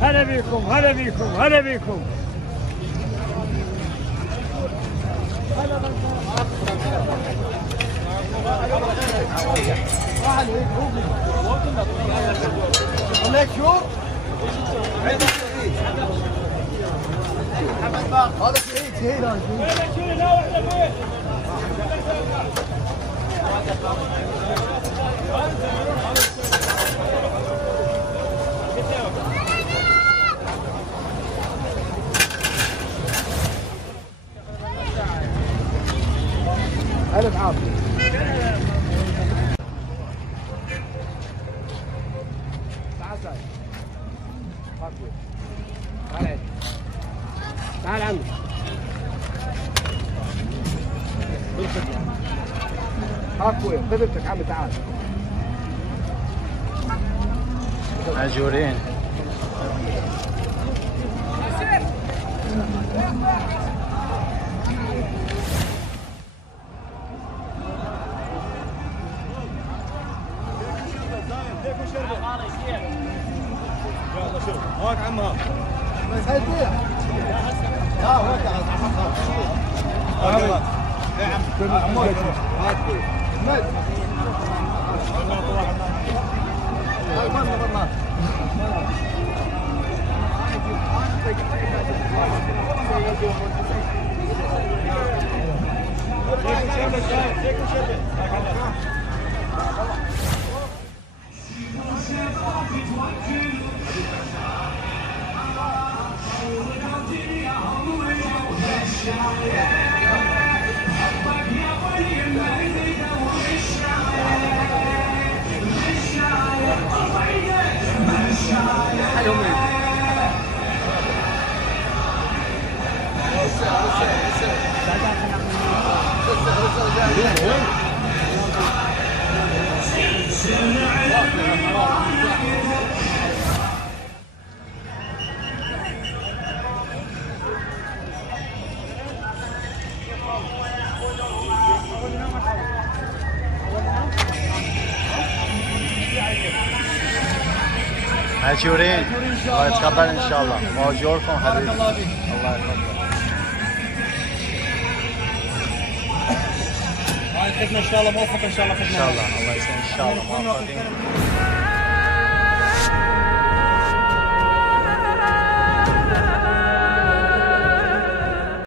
هلا بيكم هلا بيكم هلا بيكم. هناك شو؟ هذا شهيد ألف عافية. تعال تعال تعال عندي. اخويا خدمتك عمي تعال. مأجورين. يلا شوف هاك عمها بس هاي فيها لا هاك يلا يا عم عمود هاك مد هاي مرة مأجورين. الله يتقبل ان شاء الله. مأجوركم حبيبي. الله يتقبل. هاي خدمة ان شاء الله موفق ان شاء الله. ان شاء الله الله يسلمك ان شاء الله موفقين.